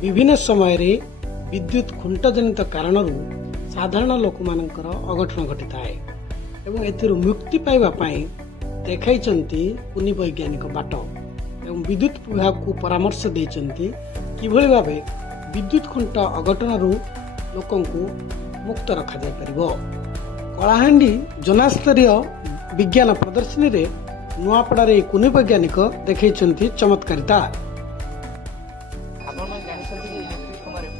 विभिन्न समय रे विद्युत खुंट जनित कारण साधारण लोक मानकर अघटन घटी थाए एवं एथिरु मुक्ति पाइबा पई देखाइचंती कुनी वैज्ञानिक बाट एवं विद्युत विभाग को परामर्श देइचंती किभଳି भाबे विद्युत खुंट अघटन लोकंकु मुक्त रखा जाय परिबो। कलाहांडी जनास्तरीय विज्ञान प्रदर्शनी रे नुआपड़ा रे कुनी वैज्ञानिक देखाइचंती चमत्कारिता।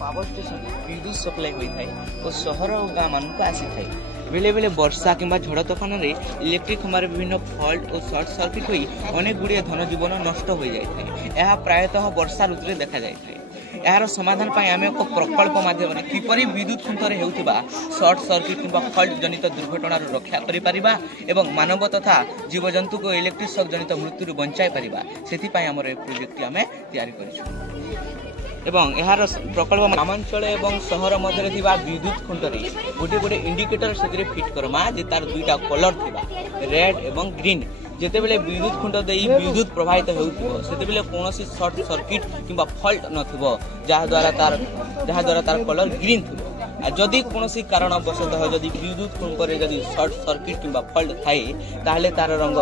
पावर स्टेशन विद्युत सप्लाई होता है और सहर और गाँव मान आसी थाए बेले बेले वर्षा किंबा झड़ तोफान रे इलेक्ट्रिक खंबार विभिन्न फॉल्ट और शॉर्ट सर्किट होई अनेक गुड़िया धन जीवन नष्ट हो जाए। यह प्रायतः वर्षा ऋतु में देखा जाए। यार समाधान पाई आम एक प्रकल्प माध्यम किपरि विद्युत खुंटरे हेउथिबा शॉर्ट सर्किट किंबा फॉल्ट जनित दुर्घटना रक्षा करि परिबा एवं मानव तथा जीवजंतु को इलेक्ट्रिक शॉक जनित मृत्यु बंचाई परिबा सेति पाई हमर प्रोजेक्ट आमे तैयारी करिछु एवं यार प्रकल्प ग्रामांचल एवं सहर मध्य विद्युत खुंटरे गोटे गोटे इंडिकेटर से फिट करमा जे तार दुईटा कलर थिबा रेड एवं ग्रीन जेते बेले विद्युत खुंट देई विद्युत प्रवाहित हेउथिबो सेते बेले कोनोसी शॉर्ट सर्किट किंबा फॉल्ट नथिबो जहा द्वारा तार कलर ग्रीन थिबो। जदि कोनोसी कारणवशतः जदि विद्युत खुंटरे जदि शॉर्ट सर्किट किंबा फॉल्ट थाए ताहले तार रंग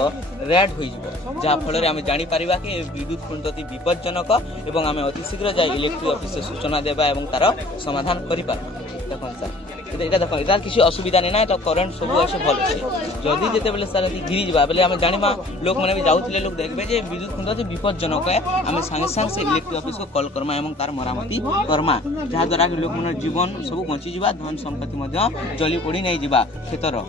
रेड होई जिवो जहा फल रे आमे जानि परिबा कि विद्युत खुंटति विपज्जनक एवं आमे अति शीघ्र जाई इलेक्ट्रिक ऑफिस से सूचना देबा एवं तार समाधान करि पारबा। देखो सर एटा देखो एटा किसी असुविधा नै ना तो करंट सब ऐसे भल छै जदि जेते बेले सर गिरी जिबा बेले आमे जानिबा लोक माने भी जाउथिले लोक देखबे जे विद्युत खुंटति विपज्जनक है आमे संगे संगे से इलेक्ट्रिक ऑफिस को कॉल करमा एवं तार मरामती करमा जहा द्वारा कि लोक मन जीवन सब बंची जिबा धन संपत्ति मध्य जली पड़ी नै जिबा खेतर।